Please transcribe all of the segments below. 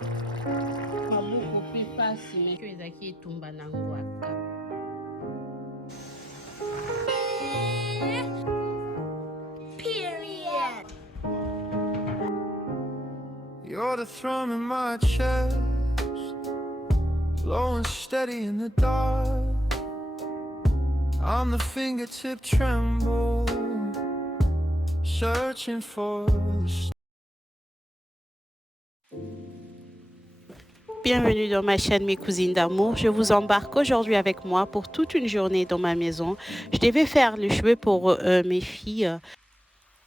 Mabuko pe pasi mekyo ezaki etumba na ngwaka. Period. You're the thrum in my chest, blowing steady in the dark. I'm the fingertip tremble, searching for the... Bienvenue dans ma chaîne Mes Cousines d'amour. Je vous embarque aujourd'hui avec moi pour toute une journée dans ma maison. Je devais faire les cheveux pour mes filles.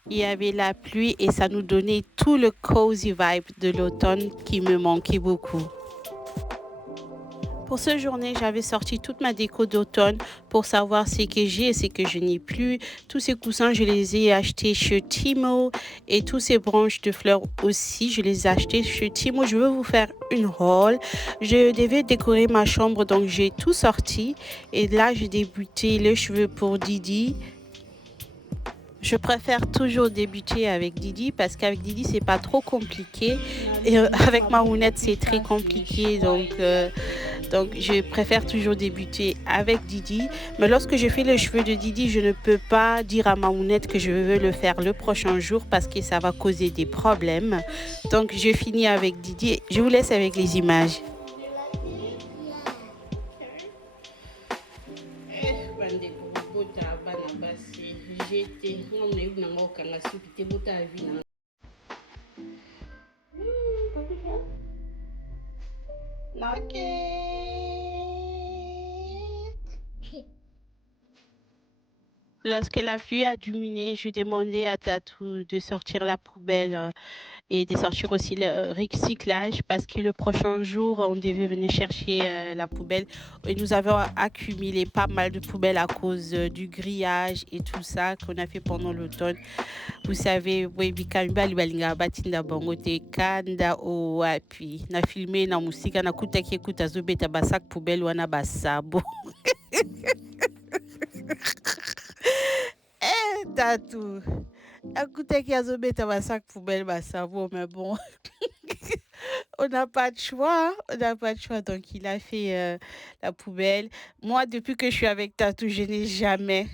Il y avait la pluie et ça nous donnait tout le cozy vibe de l'automne qui me manquait beaucoup. Pour cette journée, j'avais sorti toute ma déco d'automne pour savoir ce que j'ai et ce que je n'ai plus. Tous ces coussins, je les ai achetés chez Timo et tous ces branches de fleurs aussi, je les ai achetés chez Timo. Je veux vous faire une haul. Je devais décorer ma chambre, donc j'ai tout sorti. Et là, j'ai débuté les cheveux pour Didi. Je préfère toujours débuter avec Didi parce qu'avec Didi, c'est pas trop compliqué. Et avec Mamounette, c'est très compliqué. Donc, je préfère toujours débuter avec Didi. Mais lorsque je fais les cheveux de Didi, je ne peux pas dire à Mamounette que je veux le faire le prochain jour parce que ça va causer des problèmes. Donc, je finis avec Didi. Je vous laisse avec les images. Lorsque la pluie a diminué, je demandais à Tatou de sortir la poubelle et de sortir aussi le recyclage parce que le prochain jour, on devait venir chercher la poubelle. Et nous avons accumulé pas mal de poubelles à cause du grillage et tout ça qu'on a fait pendant l'automne. Vous savez, oui, bikambi balinga batinda bango te kanda o wapi. Na filmé na musika na kutaki ekuta zobeta basak poubelle wana basabo. Tatou. Akutaki azobeta basak poubelle basabo, mais bon. On n'a pas de choix, on n'a pas de choix. Donc, il a fait la poubelle. Moi, depuis que je suis avec Tatou, je n'ai jamais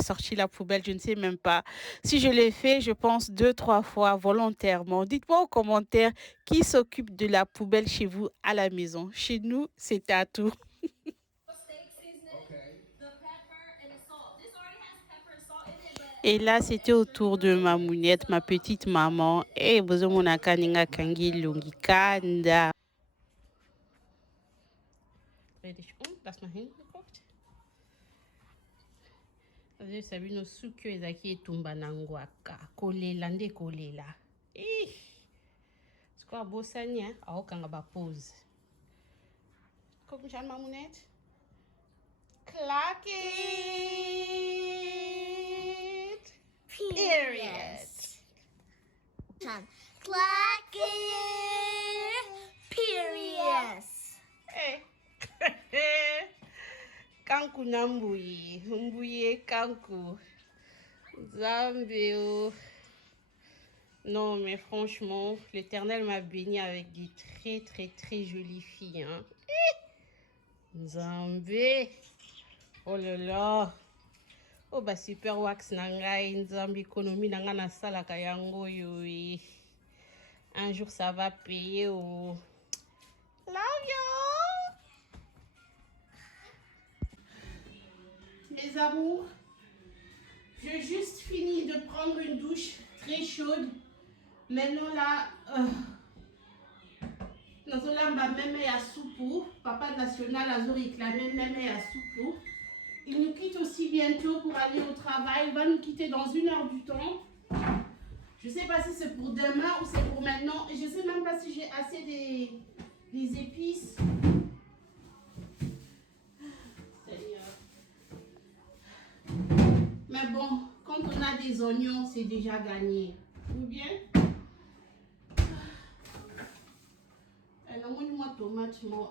sorti la poubelle. Je ne sais même pas. Si je l'ai fait, je pense 2, 3 fois volontairement. Dites-moi aux commentaires qui s'occupe de la poubelle chez vous à la maison. Chez nous, c'est Tatou. Et là, c'était au tour de ma mounette, ma petite maman. Et besoin mon akaninga kangi lungi kanda. Dreh dich lass mal hingeguckt. Also Sabino sukyo ezaki etumba na ngwaka. Kolela nde kolela. Sikoa bosani, hein? Aokanga ba pose. Kumchan ma mounette. Clock it. Period. Clock it. Period. Hey. Kanku nambuyi. Mbuye kanku. Zambéo. Non, mais franchement, l'Éternel m'a béni avec des très, très, très jolies filles. Hein. Nzambe. Oh là là. Oh bah super wax nangai. Nzambe économie nanga na sala kayango yoe. Un jour ça va payer oh. Love you. Mes amours, j'ai juste fini de prendre une douche très chaude. Maintenant là, nazolamba meme ya soupu. Papa national a réclamé meme ya soupu. Il nous quitte aussi bientôt pour aller au travail. Il va nous quitter dans 1 heure du temps. Je ne sais pas si c'est pour demain ou c'est pour maintenant. Et je ne sais même pas si j'ai assez des épices. Mais bon, quand on a des oignons, c'est déjà gagné. Ou bien? Alors, moi, tomate, moi,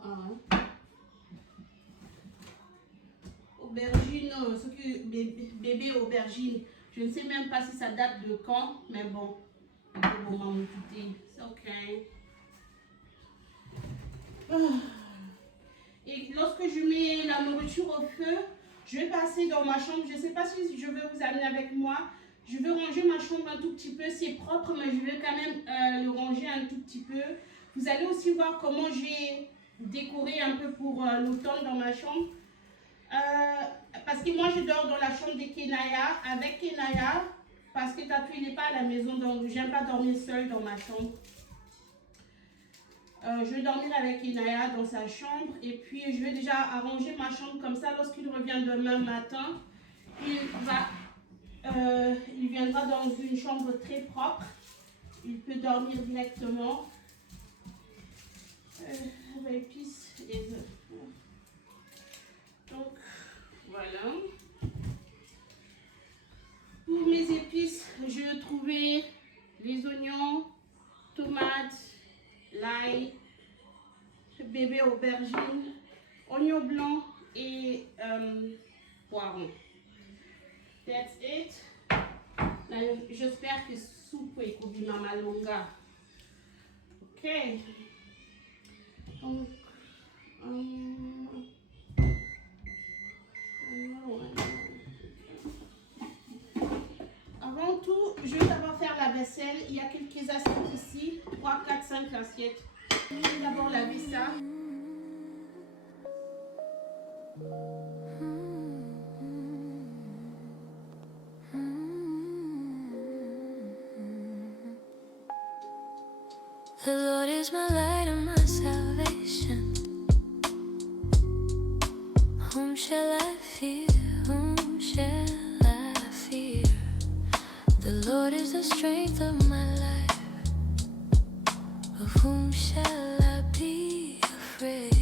aubergine, ce que bébé aubergine. Je ne sais même pas si ça date de quand, mais bon. C'est ok. Et lorsque je mets la nourriture au feu, je vais passer dans ma chambre. Je ne sais pas si je vais vous amener avec moi. Je vais ranger ma chambre un tout petit peu. C'est propre, mais je vais quand même le ranger un tout petit peu. Vous allez aussi voir comment j'ai décoré un peu pour l'automne dans ma chambre. Parce que moi, je dors dans la chambre de Kenaya, avec Kenaya, parce que Tatou, il n'est pas à la maison, donc je n'aime pas dormir seule dans ma chambre. Je vais dormir avec Inaya dans sa chambre et puis je vais déjà arranger ma chambre comme ça. Lorsqu'il revient demain matin, il viendra dans une chambre très propre. Il peut dormir directement. Épices et donc voilà. Pour mes épices, je vais trouver les oignons, tomates, l'ail, bébé aubergine, oignon blanc et poiron. That's it. J'espère que soupe est comme Mama Longa. Ok. Donc, avant tout, je vais d'abord faire la vaisselle. Il y a quelques assiettes ici, 3, 4, 5 assiettes. Je vais d'abord laver ça. The Lord is my light and my salvation. Whom shall I fear? Whom shall I fear? The Lord is the strength of my life. Of whom shall I be afraid?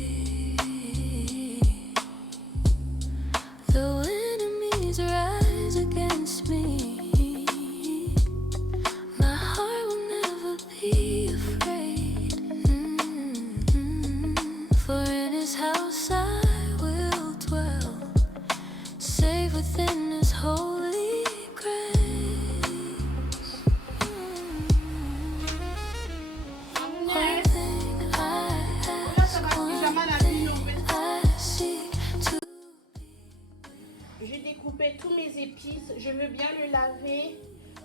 Though enemies rise against me, my heart will never be afraid. For in His house I will dwell, safe within His holy grace. One thing I ask, one thing I seek to be. J'ai découpé tous mes épices. Je veux bien le laver.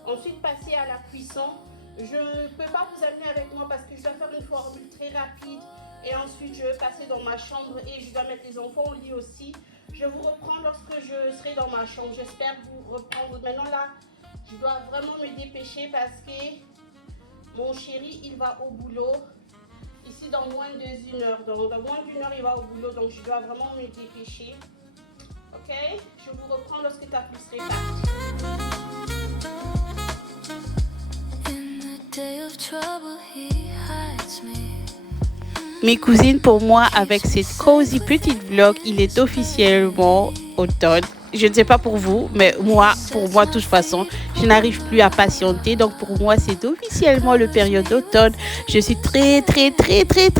Ensuite passer à la cuisson. Je ne peux pas vous amener avec moi parce que je dois faire une formule très rapide. Et ensuite je vais passer dans ma chambre et je dois mettre les enfants au lit aussi. Je vous reprends lorsque je serai dans ma chambre. J'espère vous reprendre. Maintenant là, je dois vraiment me dépêcher parce que mon chéri, il va au boulot. Ici dans moins d'1 heure. Dans moins d'1 heure, il va au boulot. Donc je dois vraiment me dépêcher. Ok? Je vous reprends lorsque ta plus serait partie. In the day of trouble, He hides me. Mes cousines, pour moi, avec cette cozy petite vlog, il est officiellement automne. Je ne sais pas pour vous, mais moi, pour moi, de toute façon, je n'arrive plus à patienter. Donc, pour moi, c'est officiellement le période d'automne. Je suis très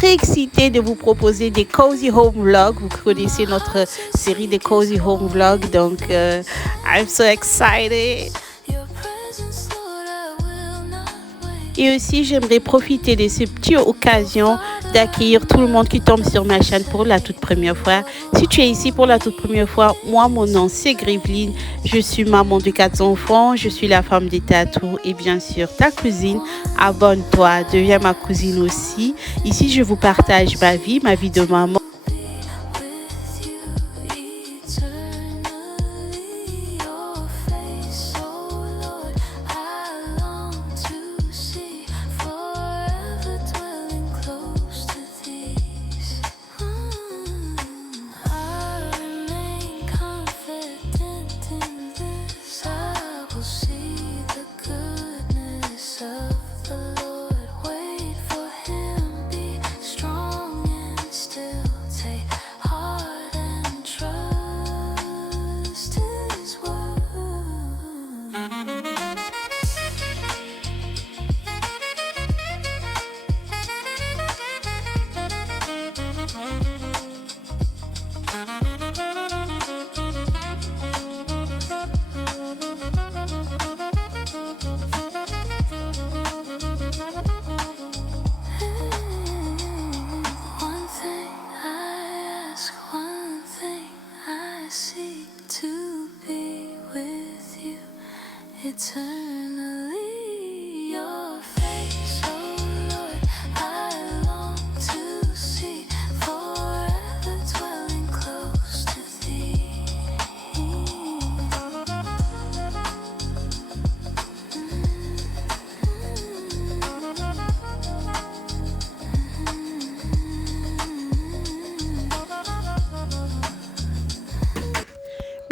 excitée de vous proposer des cozy home vlogs. Vous connaissez notre série des cozy home vlogs. Donc, I'm so excited. Your presence, Lord, I will not wait. Et aussi, j'aimerais profiter de ces petites occasions d'accueillir tout le monde qui tombe sur ma chaîne pour la toute première fois. Si tu es ici pour la toute première fois, moi, mon nom, c'est Graveline. Je suis maman de 4 enfants. Je suis la femme des tatous et bien sûr, ta cousine. Abonne-toi, deviens ma cousine aussi. Ici, je vous partage ma vie de maman. With you eternally, your face, oh Lord, I long to see, forever dwelling close to Thee. I remain confident in this, I will see the goodness of the Lord. Wait for Him, be strong and still.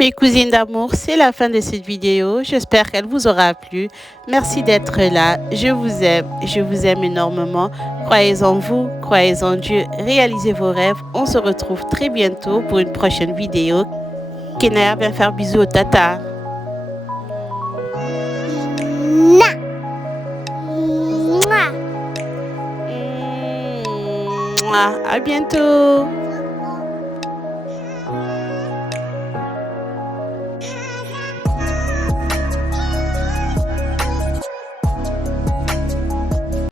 Mes cousines d'amour, c'est la fin de cette vidéo. J'espère qu'elle vous aura plu. Merci d'être là. Je vous aime énormément. Croyez en vous, croyez en Dieu, réalisez vos rêves. On se retrouve très bientôt pour une prochaine vidéo. Kenaya vient faire bisous au tata. Mouah. Mouah. À bientôt.